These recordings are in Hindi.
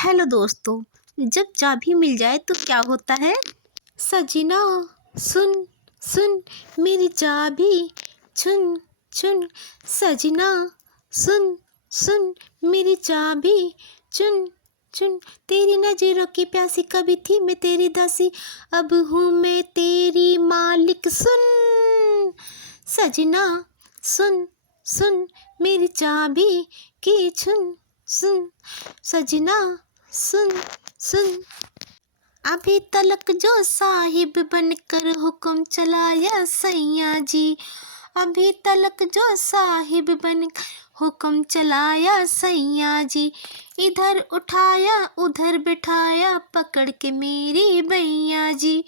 हेलो दोस्तों। जब चाबी मिल जाए तो क्या होता है। सजना सुन सुन मेरी चाबी चुन चुन। सजना सुन सुन मेरी चाबी चुन चुन। तेरी नजरों की प्यासी, कभी थी मैं तेरी दासी, अब हूँ मैं तेरी मालिक। सुन सजना सुन सुन मेरी चाबी की चुन सुन। सजना सुन सुन। अभी तलक जो साहिब बनकर हुक्म चलाया सैया जी, अभी तलक जो साहिब बनकर हुक्म चलाया सैया जी। इधर उठाया उधर बिठाया पकड़ के मेरी भैया जी,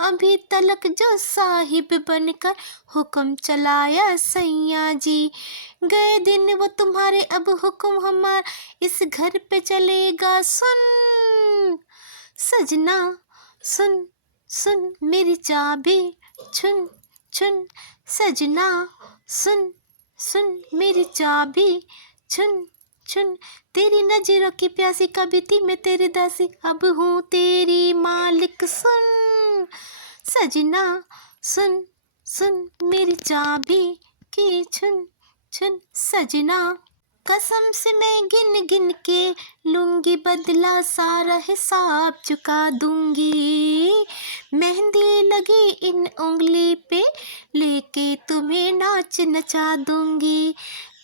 अभी तलक जो साहिब बनकर हुक्म चलाया सैया जी। गए दिन वो तुम्हारे, अब हुक्म हमारा इस घर पे चलेगा। सुन सजना सुन सुन मेरी चाबी चुन चुन। सजना सुन सुन मेरी चाबी चुन चुन। तेरी नजरों की प्यासी, कभी थी मैं तेरी दासी, अब हूँ तेरी मालिक। सुन सजना सुन सुन मेरी चाबी की चुन चुन। सजना कसम से मैं गिन गिन के लूंगी बदला, सारा हिसाब चुका दूंगी। मेहंदी लगी इन उंगली पे, लेके तुम्हें नाच नचा दूंगी।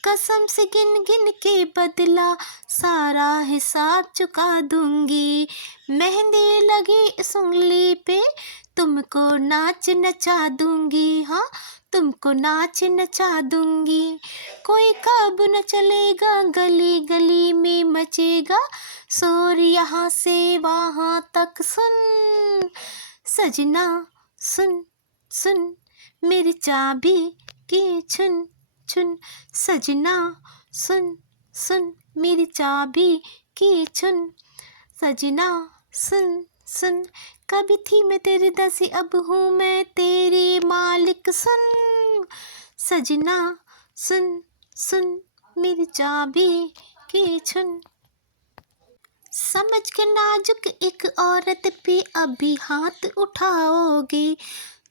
कसम से गिन गिन के बदला, सारा हिसाब चुका दूंगी। मेहंदी लगी इस उंगली पे, तुमको नाच नचा दूंगी। हाँ तुमको नाच नचा दूंगी। कोई काबू न चलेगा, गली गली में मचेगा शोर यहाँ से वहाँ तक। सुन सजना सुन सुन मेरी चाबी की चुन चुन। सजना सुन सुन मेरी चाबी की चुन। सजना सुन सुन कभी थी मैं तेरी दासी, अब हूँ मैं तेरी मालिक। सुन सजना सुन सुन मेरी चाबी की चुन। समझ के नाजुक एक औरत पे अभी हाथ उठाओगे,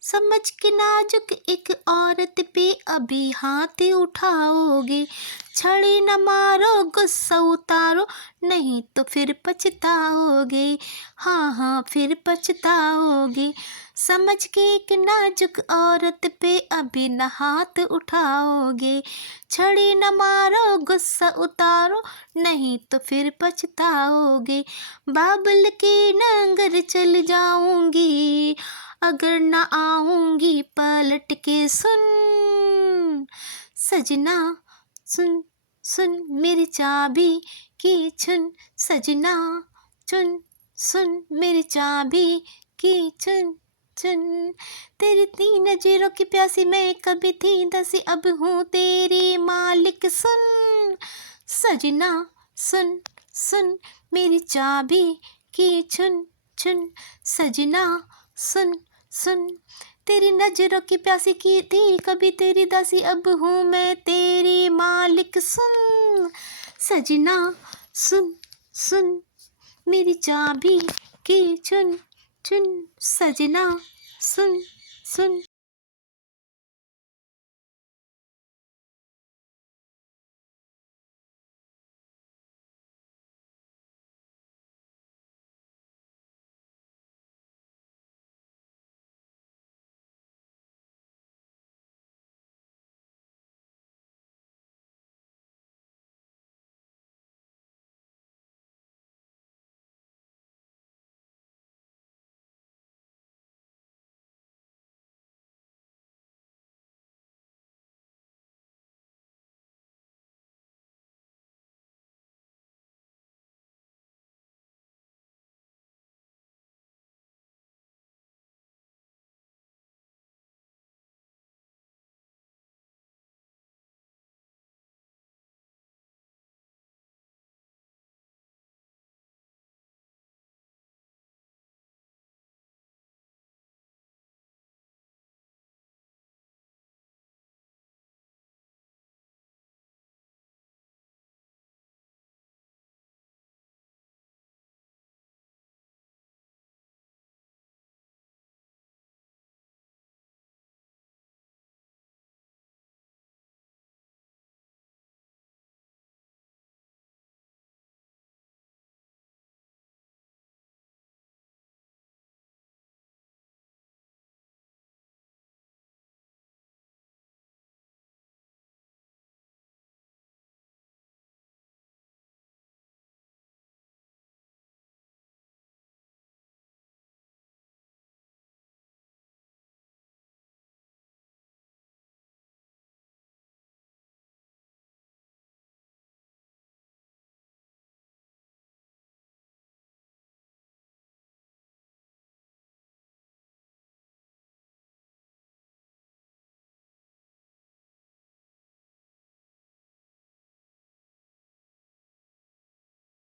समझ के नाजुक एक औरत पे अभी हाथ उठाओगे। छड़ी न मारो गुस्सा उतारो, नहीं तो फिर पछताओगे। हाँ हाँ फिर पछताओगे। समझ के एक नाजुक औरत पे अभी न हाथ उठाओगे। छड़ी न मारो गुस्सा उतारो, नहीं तो फिर पछताओगे। बाबुल की नंगर चल जाऊंगी, अगर न आऊंगी पलट के। सुन सजना सुन सुन मेरी चाबी की चुन। सजना चुन सुन मेरी चाबी की चुन चुन। तेरी तीन नजरों की प्यासी, मैं कभी थी दासी, अब हूँ तेरी मालिक। सुन सजना सुन सुन मेरी चाबी की चुन चुन। सजना सुन सुन तेरी नजरों की प्यासी, की थी कभी तेरी दासी, अब हूँ मैं तेरी मालिक। सुन सजना सुन सुन मेरी चाबी की चुन चुन। सजना सुन सुन